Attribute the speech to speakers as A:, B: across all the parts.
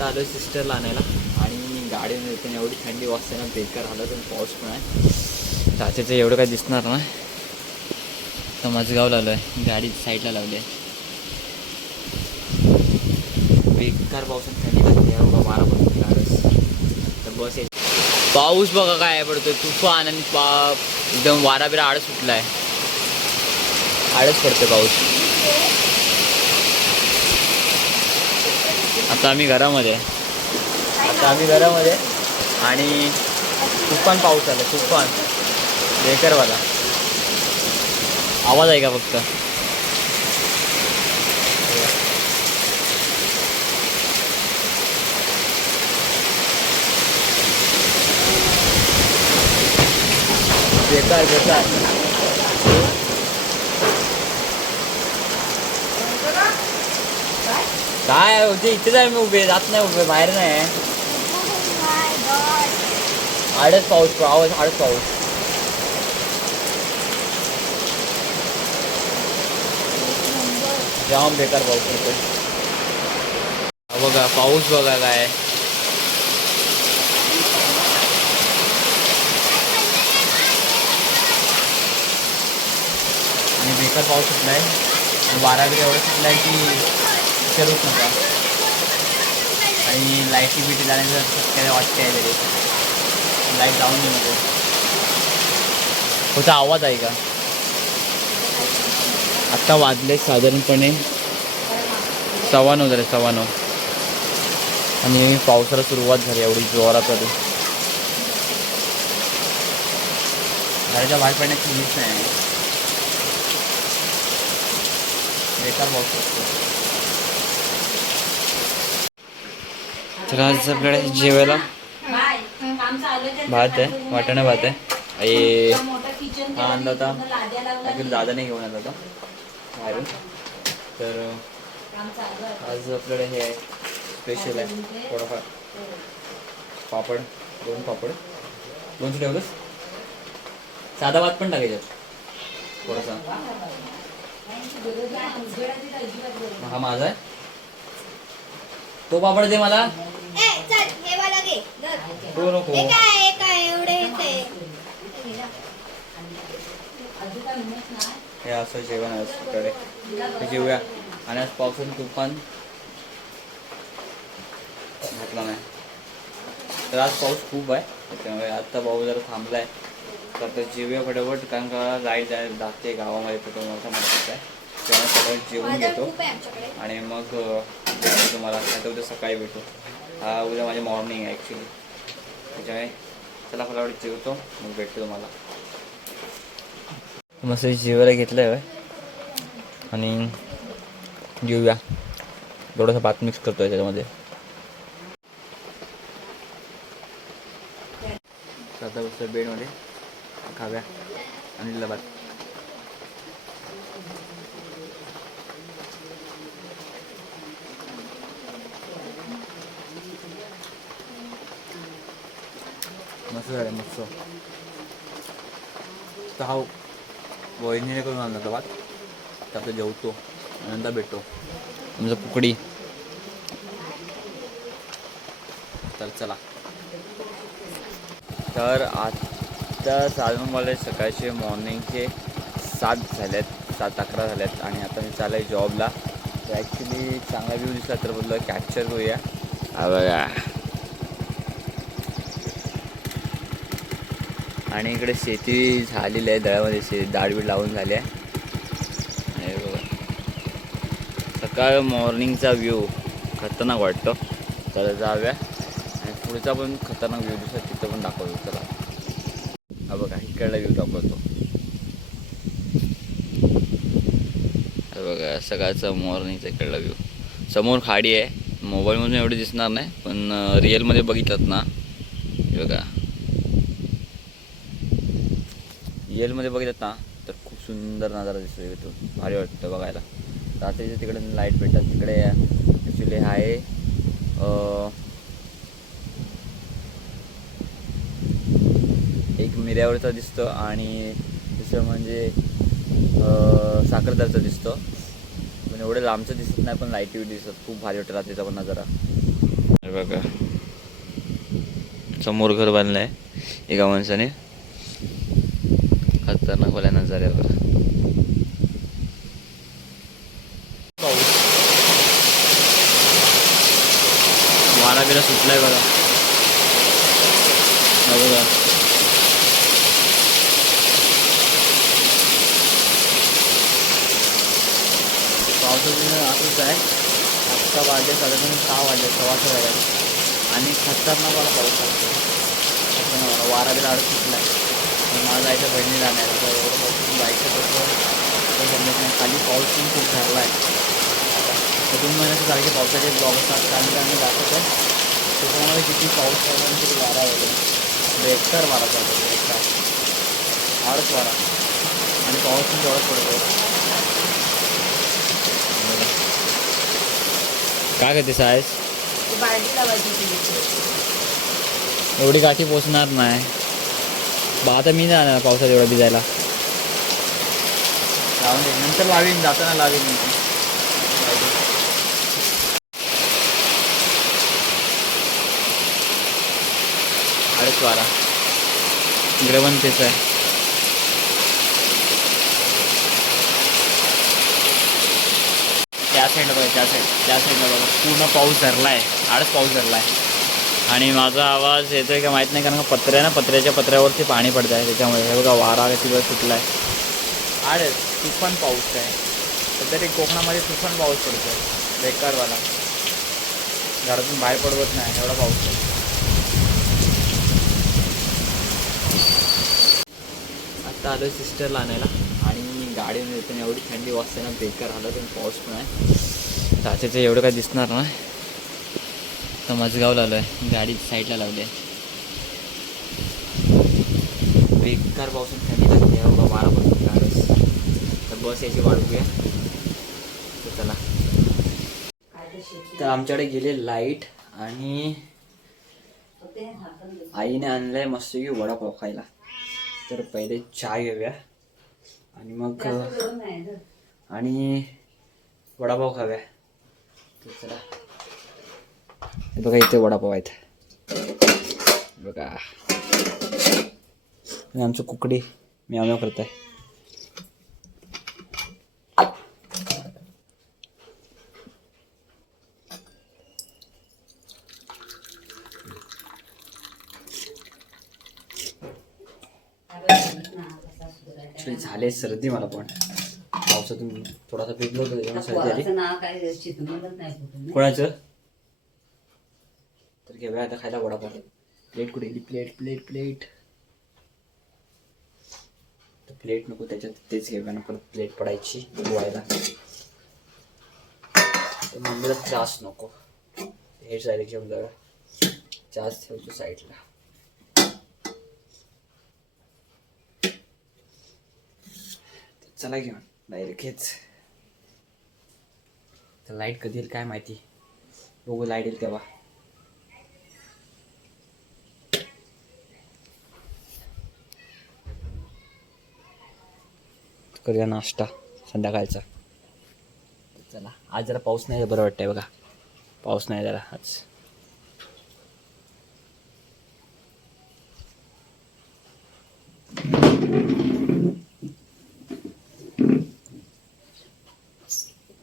A: आता आलो सिस्टरला आणायला. आणि गाडीमध्ये येताना एवढी थंडी वाजते ना बेकार आलं तर पाऊस पण आहे. चाचेचं एवढं काही दिसणार नाही. तर माझगावला आलो आहे गाडी साईडला लावली आहे. बेकार पावसात थंडी लागते वारा पण गाडस तर बस पाऊस बघा काय आहे पडतोय तुफान आणि पा एकदम वारा बिरा आळस सुटला आहे आळस पडतोय पाऊस. आता आम्ही घरामध्ये. आता आम्ही घरामध्ये. आणि तुफान पाऊस आला तुफान बेकारवाला आवाज आहे का फक्त बेकार बेकार काय म्हणजे इथेच आहे मी उभे जात नाही उभे बाहेर नाही आडच पाऊस पाऊस आडच पाऊस. जाम बेकार पाऊस पडतोय बघा पाऊस बघा काय आणि बेकार पाऊस सुटलाय. बारा वारा बी सुटलाय की करूच नका आणि लाईटी बिटी जाण्याचं त्याला वाटते आहे तरी. लाइट जाऊन दे नको होता आवाज आहे का? आत्ता वाजले साधारणपणे सव्वा नऊ झाले सव्वा नऊ आणि पावसाला सुरुवात झाली एवढी जोरात आली घराच्या बाहेर पडण्याची मीच नाही बेकार पाऊस असतो. तर आज आपल्याकडे जेवायला भात आहे वाटाणा भात आहे. हा आणला होता. ॲक्च्युली दादाने घेऊन आला होता बाहेरून. तर आज आपल्याकडे हे आहे स्पेशल आहे थोडंफार. पापड दोन पापड. दोनच ठेवलंस? साधा भात पण टाकायच्यात थोडासा. हा माझा आहे. तो पापड दे मला. तो नको
B: हे काय हे काय एवढे हे ते. हे घे.
A: हे असं जेवण आहे ते जेवूया. आणि आज पावसाचं तुफान घातला नाही. तर आज पाऊस खूप आहे. त्यामुळे आत्ता पाऊस जरा थांबला आहे तर आता जेवूया फटाफट कारण का लाइट जाय जाते गावामध्ये कुठं मोठा माहितीच आहे. त्यामुळे फटाफट जेवून घेतो. आणि मग तुम्हाला. तर उद्या सकाळी भेटू. हा उद्या माझी मॉर्निंग आहे ॲक्च्युली त्याच्यामुळे चला फटाफट जेवतो मग भेटतो तुम्हाला. मस्त जेवायला घेतलं आहे आणि जेवूया थोडासा भात मिक्स करतोय त्याच्यामध्ये. साधा बसतो बेडमध्ये. खाव्या आणि भात मस्त झालं मस्त तर हा वहिनीने करून आणला होता भात तर आता जेवतो नंतर भेटतो आमचं पुकडी तर चला तर आता साधारण मला सकाळचे मॉर्निंगचे सात झाल्यात सात अकरा झाल्यात आणि आता मी चालू आहे जॉबला तर ॲक्च्युली चांगला व्ह्यू दिसला तर बोललो कॅप्चर करूया हा बघा आणि इकडे शेती झालेली आहे दळ्यामध्ये शे दाढबीड लावून झाली आहे. बघा. सकाळ मॉर्निंगचा व्ह्यू खतरनाक वाटतो. तर जाऊया. आणि पुढचा पण खतरनाक व्ह्यू दिसत तिथं पण दाखवतो चला. हा बघा इकडला व्ह्यू दाखवतो. बघा सकाळचा मॉर्निंगचा इकडला व्ह्यू. समोर खाडी आहे. मोबाईलमधून एवढी दिसणार नाही पण रिअलमध्ये बघितलं ना. बघा. रिअलमध्ये बघितलं ना तर खूप सुंदर नजारा दिसतो येतो भारी वाटतं बघायला. रात्रीचे तिकडे लाइट भेटतात. तिकडे ॲक्च्युली आहे एक मिऱ्यावरचा दिसतो आणि दुसरं म्हणजे साखरदारचा दिसतो. पण एवढं लांबचं दिसत नाही पण लाइट दिसत खूप भारी वाटतं रात्रीचा पण नजारा. बघा. समोर घर बांधलंय एका माणसाने. खतरनाक वाल्या नजाऱ्यावर वारा बिरा सुटलाय बघा. बघा. पावसाचं असंच आहे. आत्ता वाजले साधारण सहा वाजले सव्वा सहा आणि खतरनाक वाला पाऊस लागतो खतरनाक वारा. बिरा अडत सुटला आहे मला जायचं बहिणी जाणार तर एवढं पाऊस जायचं कसं काही जमत नाही. खाली पाऊस पण खूप झाला आहे. आता दोन महिन्याच्या सारखे पावसाचे ब्लॉग असतात. आणि आम्ही जातो तर त्याच्यामुळे किती पाऊस पडला आणि किती वारा वगैरे बेकार वारा चालतो बेकार फारच वारा. आणि पाऊस पण तेवढाच पडतो काय करते
C: ती.
A: एवढी गाठी पोचणार नाही. बा आता मी नाही आणणार पावसात एवढं भिजायला. लावून दे नंतर लावीन जाताना लावीन मी. ती. अडीच बारा. इकडे पण तेच आहे. त्या साईडला बघा त्या साईड त्या साईडला बघा. पूर्ण पाऊस धरलाय. आडच पाऊस धरलाय. आणि माझा आवाज येतोय का माहीत नाही कारण का पत्र्या ना पत्र्याच्या पत्र्यावरती पाणी पडत आहे त्याच्यामुळे. हे बघा वारा तिथं आहे आडच तुफान पाऊस आहे. सध्या ते कोकणामध्ये तुफान पाऊस पडतो आहे बेकारवाला. घरातून बाहेर पडवत नाही एवढा पाऊस आहे. आता आलो सिस्टरला आणायला आणि गाडीमध्ये येताना एवढी थंडी वाजते ना बेकार आलं पण पाऊस पण आहे. त्याच्याचं एवढं काय दिसणार नाही. तर मजगावला आलो आहे. गाडी साईडला लावली आहे. बेकार पावसात थंडी लागते बाबा वारा गाडस तर बस. याची वाट बघूया. तर चला. तर आमच्याकडे गेले लाइट आणि. आईने आणलाय मस्त की वडापाव खायला. तर पहिले चहा घेऊया. आणि मग. आणि वडापाव खाव्या तर चला. बघा इथे वडापाव आहेत. बघा. आणि आमचं कुकडी म्याव म्याव करत आहे झाले सर्दी मला पण. पावसातून थोडासा भिजलो होतो त्याच्यामुळे सर्दी आली. कोणाचं? तर घेऊया आता खायला वडापाव. प्लेट कुठे? गेली प्लेट प्लेट प्लेट तर प्लेट नको त्याच्यात तेच घेऊया ना परत प्लेट पडायची धुवायला. तर मम्मीला त्रास नको. हे साईड घेऊन जाऊया चहाच ठेवतो साईडला चला घेऊन डायरेक्ट हेच. तर लाइट कधी येईल काय माहिती? बघू लाइट येईल तेव्हा. करूया नाश्ता संध्याकाळचा. चला आज जरा पाऊस नाही बरं वाटतंय बघा. पाऊस नाही जरा आज.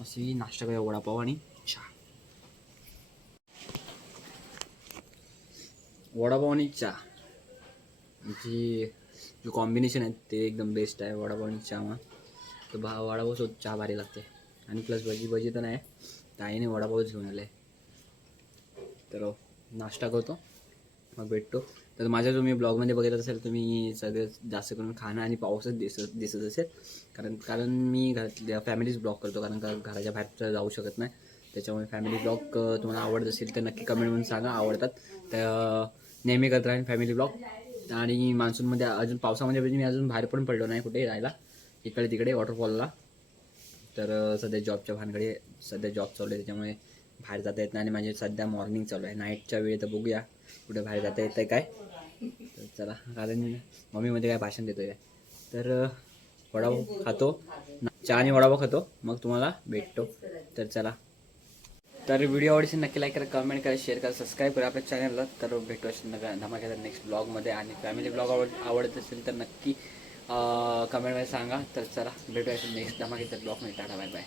A: अशी नाश्ता करूया वडापाव आणि चहा. वडापाव आणि चहा. जी जो कॉम्बिनेशन आहे ते एकदम बेस्ट आहे वडापाव आणि चहा. मग तर भा वडापाव सोबत चहा भारी लागते आणि प्लस भजी भजी तर नाही. तर आईने वडापावच घेऊन आले तर हो, नाश्ता करतो. मग भेटतो. तर माझ्या तुम्ही ब्लॉगमध्ये बघितलं असेल तुम्ही सगळं जास्त करून खाणं आणि पाऊसच दिसत दिसत असेल. कारण कारण मी घरातल्या फॅमिलीच ब्लॉग करतो. कारण का घराच्या बाहेर तर जाऊ शकत नाही. त्याच्यामुळे फॅमिली ब्लॉग तुम्हाला आवडत असेल तर नक्की कमेंट म्हणून सांगा. आवडतात तर नेहमी करत राहीन फॅमिली ब्लॉग आणि मान्सूनमध्ये अजून पावसामध्ये म्हणजे मी अजून बाहेर पण पडलो नाही कुठे राहायला. इकडे तिकडे वॉटरफॉलला तर सध्या जॉबच्या भानगडे सध्या जॉब चालू आहे त्याच्यामुळे बाहेर जाता येत नाही आणि माझे सध्या मॉर्निंग चालू आहे. नाईटच्या वेळी तर बघूया कुठे बाहेर जाता येतं काय. तर चला कारण मम्मीमध्ये काय भाषण देतो आहे तर वडापाव खातो. चहा आणि वडापाव खातो. मग तुम्हाला भेटतो. तर चला. तर व्हिडिओ आवडीशी नक्की लाईक करा कमेंट करा शेअर करा सबस्क्राईब करा आपल्या चॅनलला तर भेटू असेल नका धमाक्याचा नेक्स्ट ब्लॉगमध्ये आणि फॅमिली ब्लॉग आवड आवडत असेल तर नक्की कमेंटमध्ये सांगा. तर चला भेटूया नेक्स्ट धमाके तर ब्लॉग नाही टाटा बाय बाय